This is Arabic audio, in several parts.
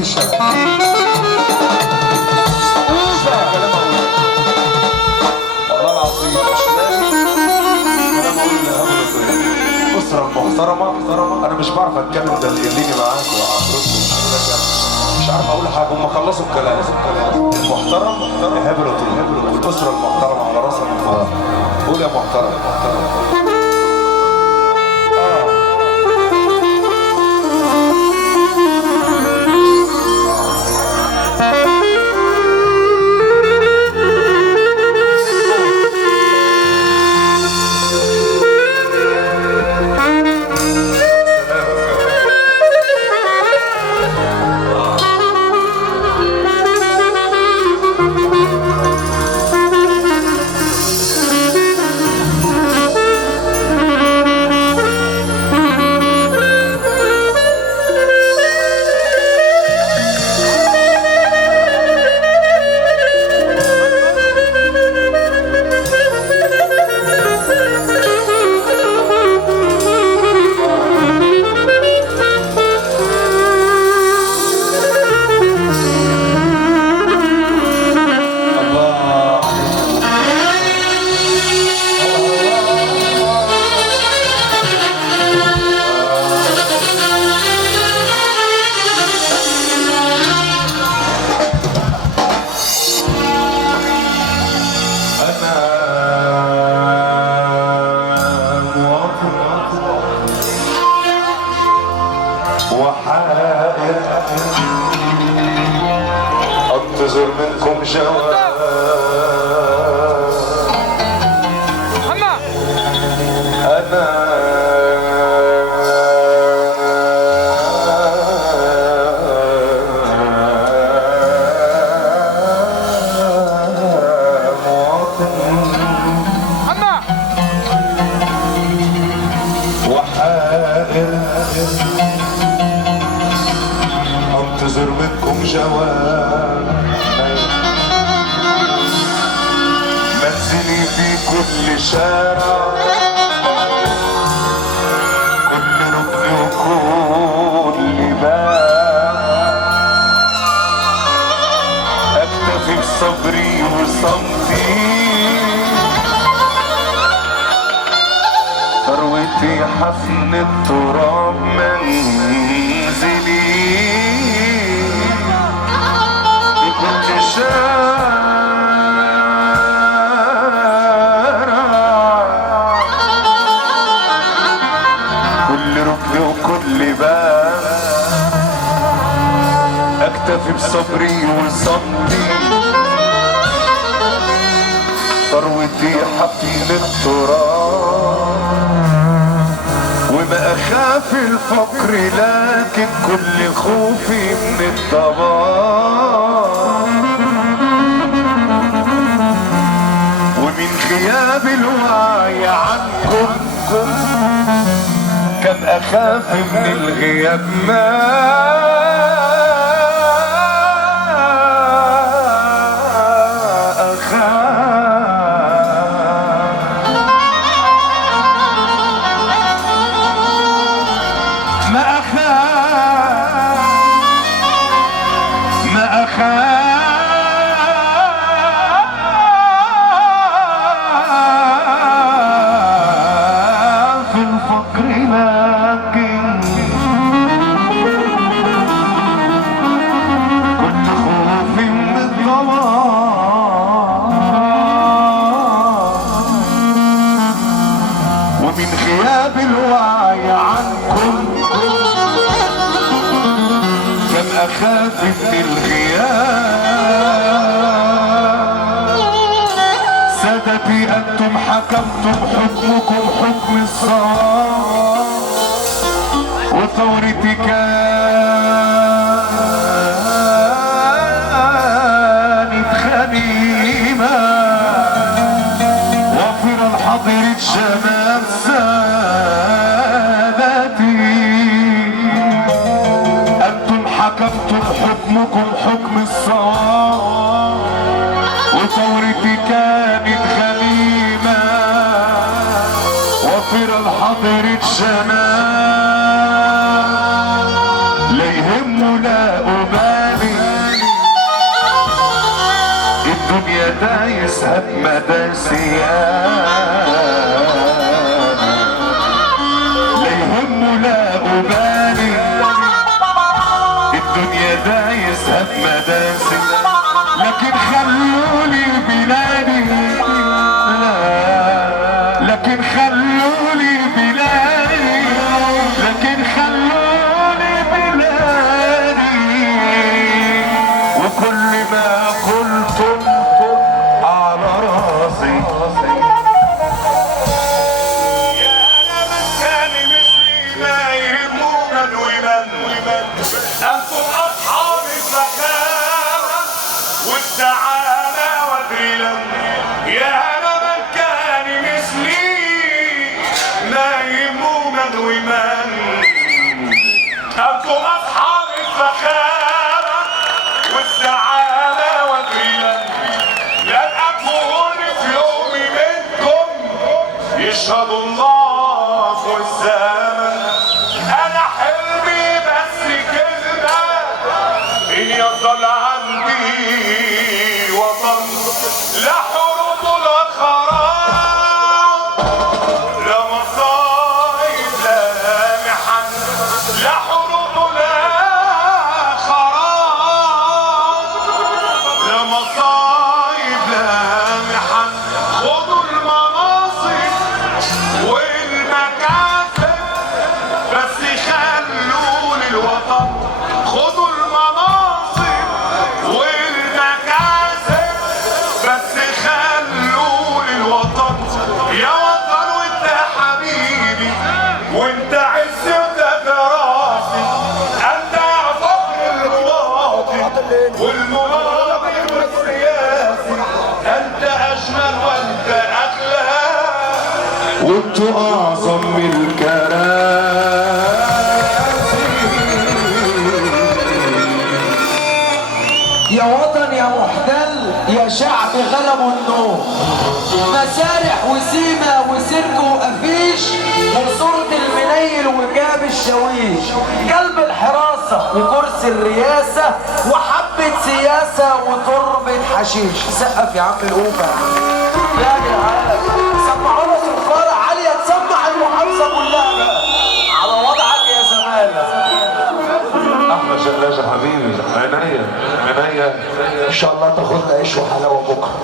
ريشه. والله العظيم مش لاقي كلام اقول لها. اسره محترمه انا مش بعرف اتكلم، ده اللي يليني معاك وهترد مش عارف اقول حاجه. هم خلصوا الكلام. المحترم ايهاب الرطيب والاسره المحترمه على راسها من فوق. قول يا محترم. انتظر منكم جواب. انا انتظر منكم جواب. منزلي في كل شارع، كل ركن وكل باب. اكتفي بصبري وصمتي، ثروتي حفن التراب منزلي بكل شارع، كل ركن وكل باب. اكتفي بصبري وصمتي، ثروتي حفن التراب. وما اخاف الفقر لكن كل خوفي من الضباب. ومن غياب الوعي عنكم كم اخاف من الغياب ما أخاف من الغياب. سادتي أنتم حكمتم حكمكم حكم الصواب، وثورتي كانت غنيمة، وفر الحضر الشباب سادتي. حكمتم حكمكم حكم الصواب، وثورتي كانت غنيمة، وفر الحضر الشمال. لا يهمنا أبالي الدنيا دايسها بمداسيات، لا يهمه لا أبالي، الدنيا دايسها بمداسي، لكن خلوني بلادي، لكن خلوني بلادي، لكن خلوني بلادي، وكل ما قلتم على راسي. يا أنا من كان مثلي لا يهمونا ومن أنتم أصحاب الزكاة والسعادة والغنى. يا أنا من كان مثلي لا يهمونا ومن أنتم أصحاب الزكاة والسعادة والغنى. لن أكون في يوم منكم يشهد الله والزمن. أنا حلمي بس كلمة إن يفضل عندي وطن، لا حروب ولا خراب، لا مصايب لا محن، لا حروب ولا خراب، لا مصايب لا محن. خدوا المناصب والمكاسب بس خلوا للوطن، خدوا المناصب والمكاسب بس خلوا للوطن. يا وطن وانت حبيبي وانت عزي وانت فراسي، انت فخر المواطن والمناضل والسياسي، انت اجمل وانت اخلاق وانتوا اعظم من الكراسي. يا وطن يا محتل يا شعب غلبوا النوم، مسارح وسيمة وسيرك وقفيش وصورة المنيل وجاب الشاويش، قلب الحراسة وكرسي الرئاسة وحبة سياسة وتربة حشيش. سقف يا عم الأوبة. لا يا عالم سمعونا صفارة عالية تسمع المحافظة كلها بقى على وضعك يا زمالة. احلى جلاجة حبيبي، عينيا عينيا. ان شاء الله تاخدنا عيش وحلاوه بكره،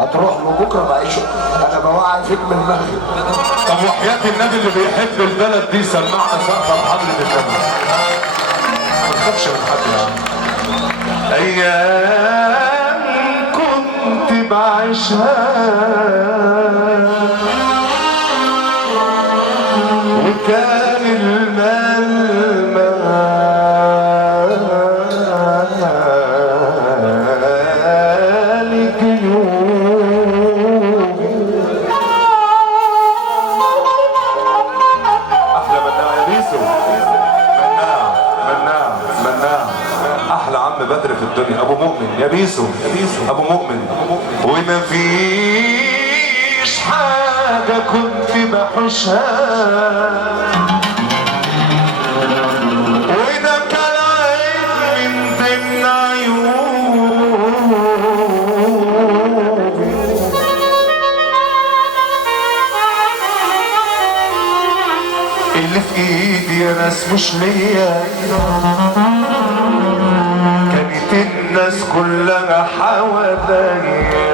هتروح له بكره بعيش. انا بوعي فيك من المغرب. طب وحياة النبي اللي بيحب البلد دي سمعنا سقفة بحضرة النبي، ما تخافش من حد يا عم. أيام كنت بعيشها وكان المال مالك يوم. أحلى مناع يا بيسو، مناع أحلى عم بدر في الدنيا، أبو مؤمن يا بيسو، أبو مؤمن. وما فيش حاجة كنت بحوشها وده كان عيب من ضمن عيوبي. اللي في ايدي يا ناس مش ليا، كانت الناس كلها حواليا،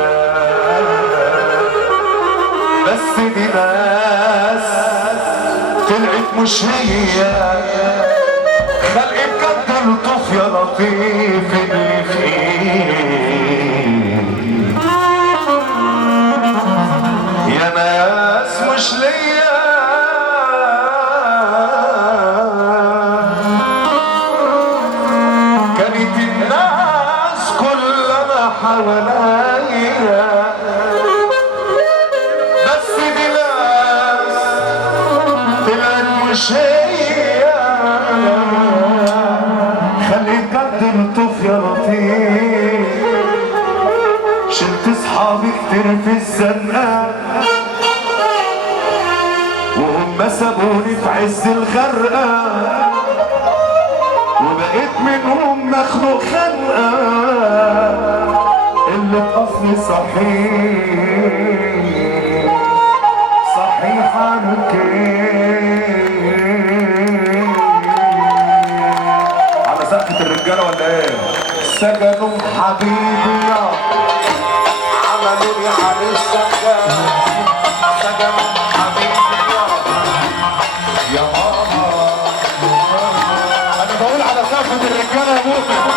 بس دي ناس طلعت مش هي. خلق بجد لطف يا لطيف اللي في ايدي، يا ناس مش ليا. كانت الناس كلها حواليا، بس دي ناس طلعت مش هي. خليك قد لطف يا لطيف، شلت اصحابي كتير في الزنقة وهم سابوني في عز الغرقة، وبقيت منهم مخلوق خلقة اللي تقفني راسي صحيح صحيح على سقفة الرجالة ولا ايه؟ سجنوا حبيبي يا عملوا لي عليه السجن سجنوا حبيبي يا ماما انا بقول على سقفة الرجالة يا مؤمن